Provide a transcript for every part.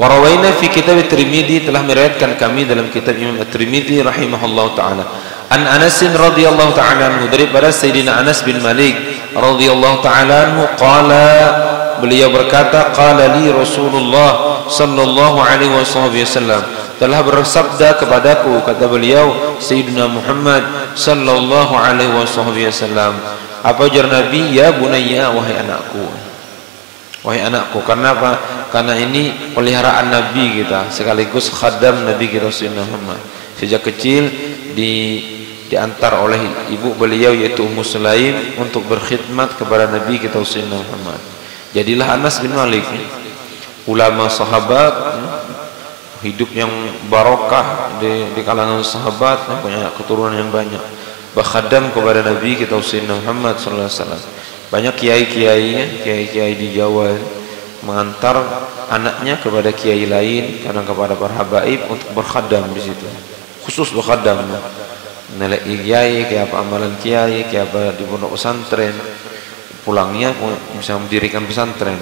Warawaina fi kitab At-Tirmidzi, telah meriwayatkan kami dalam kitab Imam At-Tirmidzi rahimahullahu taala, an Anas radhiyallahu taala anhu, daripada Sayyidina Anas bin Malik radhiyallahu taala anhu, qala, beliau berkata, qala li Rasulullah sallallahu alaihi wasallam, telah bersabda kepadaku, kata beliau Sayyidina Muhammad sallallahu alaihi wasallam, apa ujar Nabi? Ya bunayya, wahai anakku, wahai anakku. Karena apa? Karena ini peliharaan Nabi kita, sekaligus khadam Nabi kita Sayyidina Muhammad. Sejak kecil diantar oleh ibu beliau yaitu Ummu Sulaim untuk berkhidmat kepada Nabi kita Sayyidina Muhammad. Jadilah Anas bin Malik ulama sahabat, hidup yang barokah di kalangan sahabat, punya keturunan yang banyak, berkhadam kepada Nabi kita Sayyidina Muhammad sallallahu alaihi wasallam. Banyak kiai-kiai di Jawa mengantar anaknya kepada kiai lain, kadang kepada para habaib untuk berkhadam di situ. Khusus berkhadam, nilai kiai, kayak apa amalan kiai, kayak apa di pondok pesantren, pulangnya bisa mendirikan pesantren.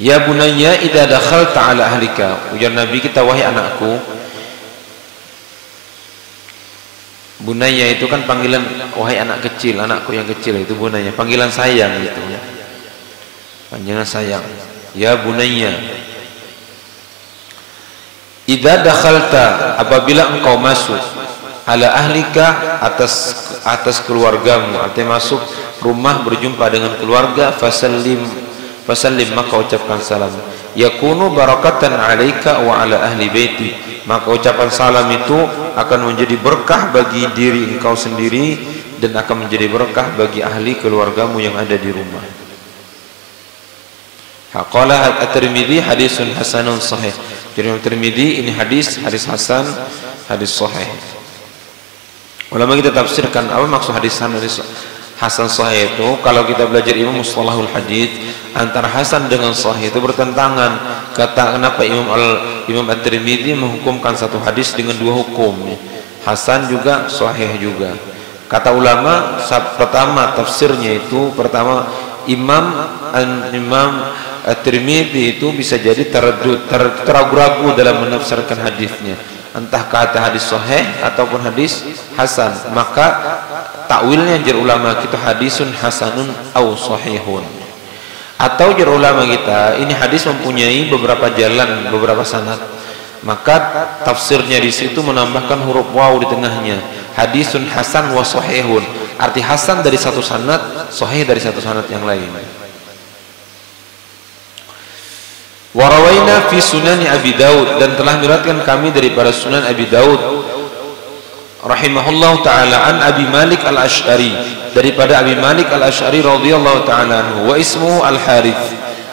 Ya bunayya idza dakhalta ala ahlika, ujar Nabi kita, wahai anakku. Bunayya itu kan panggilan, wahai anak kecil, anakku yang kecil, itu bunayya, panggilan sayang gitu ya, panggilan sayang. Ya bunayya idza dakhalta, apabila engkau masuk, ala ahlika, atas keluargamu, artinya masuk rumah berjumpa dengan keluarga, fasallim, maka ucapkan salam. Yakunu barakatan alaika wa ala ahli baiti, maka ucapan salam itu akan menjadi berkah bagi diri engkau sendiri dan akan menjadi berkah bagi ahli keluargamu yang ada di rumah. Qala At-Tirmidzi hadisun hasanun sahih. Jadi At-Tirmidzi ini hadis hasan, hadis sahih. Ulama kita tafsirkan apa maksud hadis hasan sahih itu. Kalau kita belajar ilmu mustalahul hadis, antara hasan dengan sahih itu bertentangan. Kata kenapa Imam At-Tirmidzi menghukumkan satu hadis dengan dua hukum, hasan juga, sahih juga. Kata ulama, pertama tafsirnya itu, pertama Imam At-Tirmidzi itu bisa jadi teragu-ragu dalam menafsirkan hadisnya, entah kata hadis sahih ataupun hadis hasan. Maka takwilnya jar ulama kita hadisun hasanun au sahihun, atau jar ulama kita ini hadis mempunyai beberapa jalan, beberapa sanad, maka tafsirnya di situ menambahkan huruf waw di tengahnya, hadisun hasan wa sahihun, arti hasan dari satu sanad, sahih dari satu sanad yang lain. Warawaina fi sunani Abi Daud, dan telah meriwayatkan kami daripada Sunan Abi Daud rahimahullahu taala, an Abi Malik Al-Asy'ari, daripada Abi Malik Al-Asy'ari radhiyallahu taala anhu, wa ismuhu Al-Harith,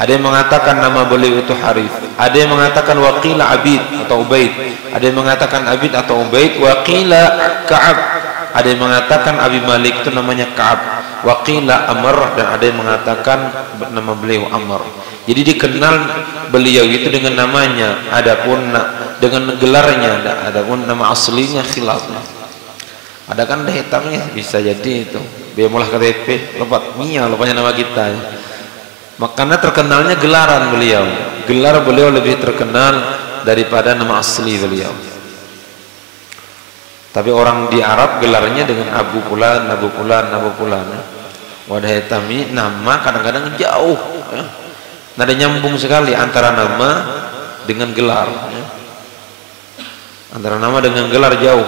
ada yang mengatakan nama beliau itu Harith, ada yang mengatakan waqila Abid atau Ubaid, ada yang mengatakan Abid atau Ubaid, waqila Ka'ab, ada yang mengatakan Abi Malik itu namanya Ka'ab, waqila Amr, dan ada yang mengatakan nama beliau Amr. Jadi dikenal beliau itu dengan namanya, adapun dengan gelarnya, adapun nama aslinya khilafnya. Ada kan ada hitamnya, bisa jadi itu biar mulah KTP lepat Mia, lepasnya nama kita ya. Makanya terkenalnya gelaran beliau, gelar beliau lebih terkenal daripada nama asli beliau. Tapi orang di Arab gelarnya dengan Abu Fulan, Abu Fulan, Abu Fulan. Wadah hitami nama kadang-kadang jauh ya. Nada nyambung sekali antara nama dengan gelar ya. Antara nama dengan gelar jauh.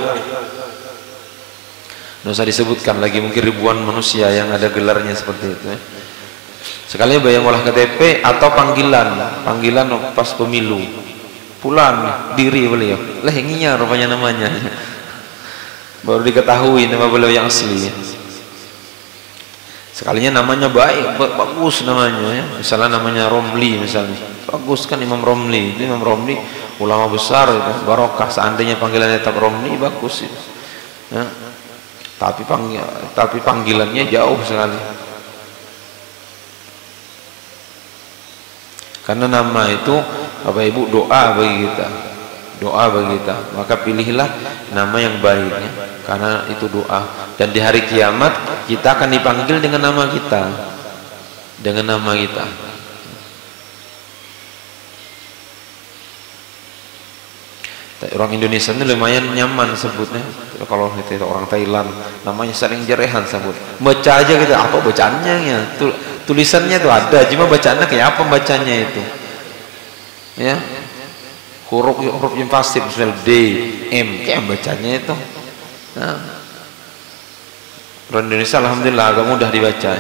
Nggak usah disebutkan lagi, mungkin ribuan manusia yang ada gelarnya seperti itu ya. Sekali bayang olah KTP atau panggilan pas pemilu, Fulan diri beliau, lah inginya rupanya namanya baru diketahui nama beliau yang asli ya. Sekalinya namanya baik, bagus namanya ya. Misalnya namanya Romli misalnya, bagus kan Imam Romli. Itu Imam Romli ulama besar itu, barokah. Seandainya panggilannya tetap Romli bagus itu. Ya. Tapi panggilannya jauh sekali. Karena nama itu Bapak Ibu doa bagi kita. doa bagi kita. Maka pilihlah nama yang baik ya, karena itu doa. Dan di hari kiamat kita akan dipanggil dengan nama kita, dengan nama kita. Orang Indonesia ini lumayan nyaman sebutnya. Kalau itu orang Thailand namanya sering jerehan sebut. Baca aja gitu, apa bacaannya ya? Tulisannya tuh ada, cuma bacaannya kayak apa bacanya itu? Ya. Huruf yang fasih misalnya D, M, kayak bacanya itu. Nah. Orang Indonesia alhamdulillah agak mudah dibaca.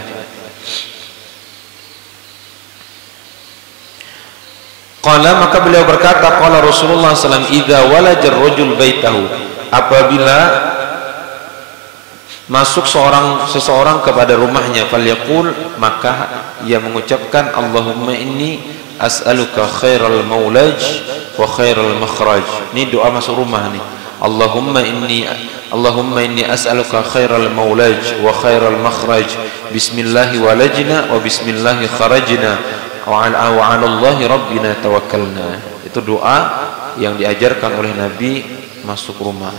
Qala, maka beliau berkata, qala Rasulullah SAW, idza walajar rajul baitahu, apabila masuk seseorang kepada rumahnya, falyaqul, maka ia mengucapkan, Allahumma inni as'aluka khairal maulaj wa khairal makhraj. Ini doa masuk rumah nih. Allahumma inni as'aluka khairal maulaj wa khairal makhraj, bismillahi walajna wa bismillahi kharajna wa 'alallahi rabbina tawakkalna. Itu doa yang diajarkan oleh Nabi masuk rumah.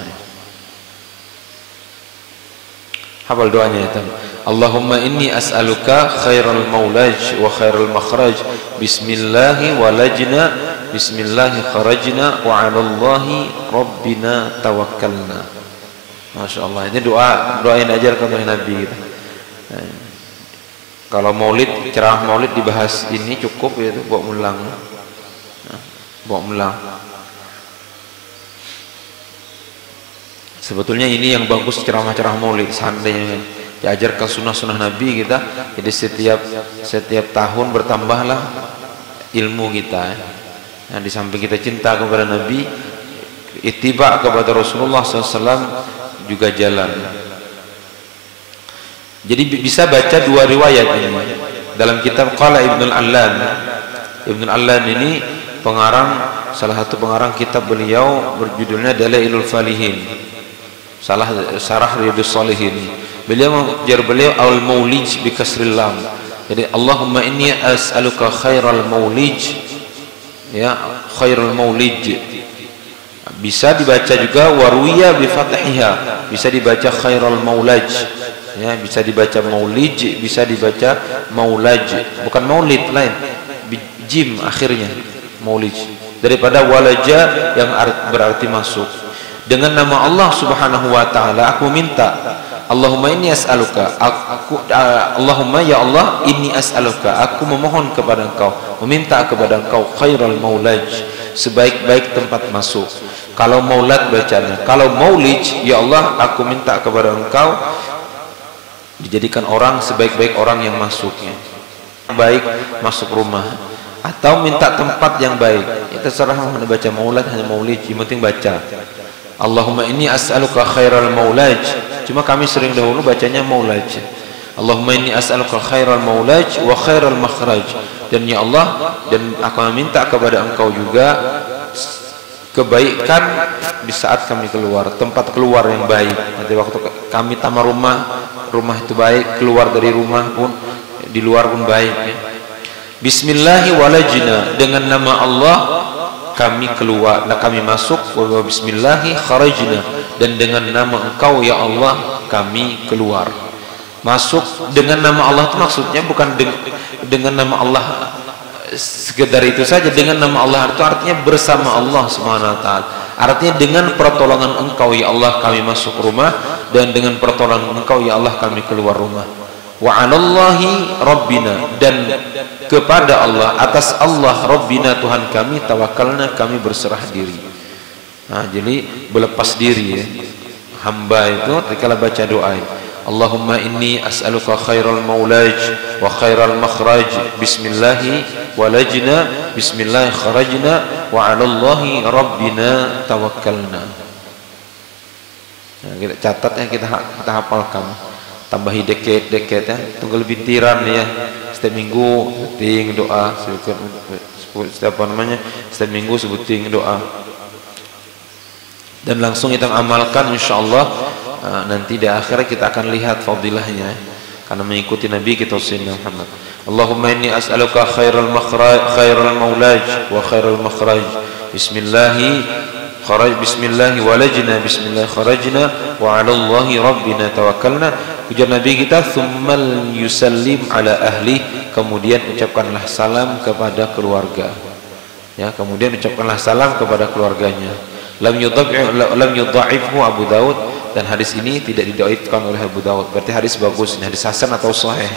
Hafal doanya itu. Allahumma inni as'aluka khairal maulaj wa khairal makhraj, bismillahi walajna, bismillahi kharajna, wa 'alallahi rabbina tawakkalna. Masya Allah, ini doa yang diajarkan oleh Nabi kita. Kalau maulid, ceramah maulid dibahas ini cukup ya, itu bawa mulang. Bawa mulang. Sebetulnya ini yang bagus ceramah-ceramah maulid, seandainya diajarkan sunnah-sunnah Nabi kita. Jadi setiap tahun bertambahlah ilmu kita. Nah, di samping kita cinta kepada Nabi, ittiba kepada Rasulullah SAW juga jalan. Jadi bisa baca dua riwayat ini dalam kitab Qala Ibnul Allan. Ibnul Allan ini salah satu pengarang kitab beliau berjudulnya Dalailul Falihin, Syarah Riyadhus Shalihin. Beliau al-maulij bi kasril lam. Jadi Allahumma inni as'aluka khairal maulij, ya, khairal maulij. Bisa dibaca juga waruya bi fathiha, bisa dibaca khairal maulaj. Ya, bisa dibaca maulij, bisa dibaca maulaj, bukan maulid lain, jim akhirnya maulij, daripada walaja yang berarti masuk. Dengan nama Allah Subhanahu wa taala aku minta, Allahumma inni as'aluka, Allahumma ya Allah, inni as'aluka, aku memohon kepada Engkau, meminta kepada Engkau khairal maulaj, sebaik-baik tempat masuk. Kalau maulad bacanya, kalau maulij, ya Allah aku minta kepada Engkau dijadikan orang sebaik-baik orang yang masuknya, baik masuk rumah, atau minta tempat yang baik. Ya terserah mau baca maulad hanya maulid, yang penting baca. Allahumma inni as'aluka khairal maulaj. Cuma kami sering dahulu bacanya maulaj. Allahumma inni as'aluka khairal maulaj wa khairal makhraj. Dan ya Allah, dan aku meminta kepada Engkau juga kebaikan di saat kami keluar, tempat keluar yang baik. Nanti waktu kami tamat rumah itu baik, keluar dari rumah pun, di luar pun baik ya. Bismillahi walajna, dengan nama Allah kami keluar, kami masuk, wa bismillahi kharajna, dan dengan nama Engkau ya Allah kami keluar. Masuk dengan nama Allah itu maksudnya bukan dengan nama Allah sekedar itu saja. Dengan nama Allah itu artinya bersama Allah Subhanahu wa taala. Artinya dengan pertolongan Engkau ya Allah kami masuk rumah, dan dengan pertolongan Engkau ya Allah kami keluar rumah. Wa 'alallahi rabbina, dan kepada Allah, atas Allah rabbina Tuhan kami, tawakkalna kami berserah diri. Nah, jadi berlepas diri ya. Hamba itu ketika baca doa ini, Allahumma inni as'aluka khairal maulaj wa khairal makhraj, bismillahi walajna, bismillahi kharajna, wa 'alallahi rabbina tawakkalna. Nah, kita catat ya, kita hafalkan, tambahi deket ya, tunggal bintiran ya, setiap minggu sebuting doa, setiap minggu sebuting doa, dan langsung kita amalkan insyaallah. Nanti di akhirat kita akan lihat fadilahnya karena mengikuti Nabi kita Sayyidina Muhammad. Allahumma inni as'aluka khairal makhraj, khairal maulaj wa khairal makhraj, bismillahi kharaj bismillah walajna bismillah kharajna wa 'ala Allahi rabbina tawakkalna. Ujar Nabi kita, tsummal yusallim ala ahli, kemudian ucapkanlah salam kepada keluarga. Ya, kemudian ucapkanlah salam kepada keluarganya. Lam yudha'ifhu Abu Daud, dan hadis ini tidak didhaifkan oleh Abu Daud. Berarti hadis bagus, ini hadis hasan atau sahih.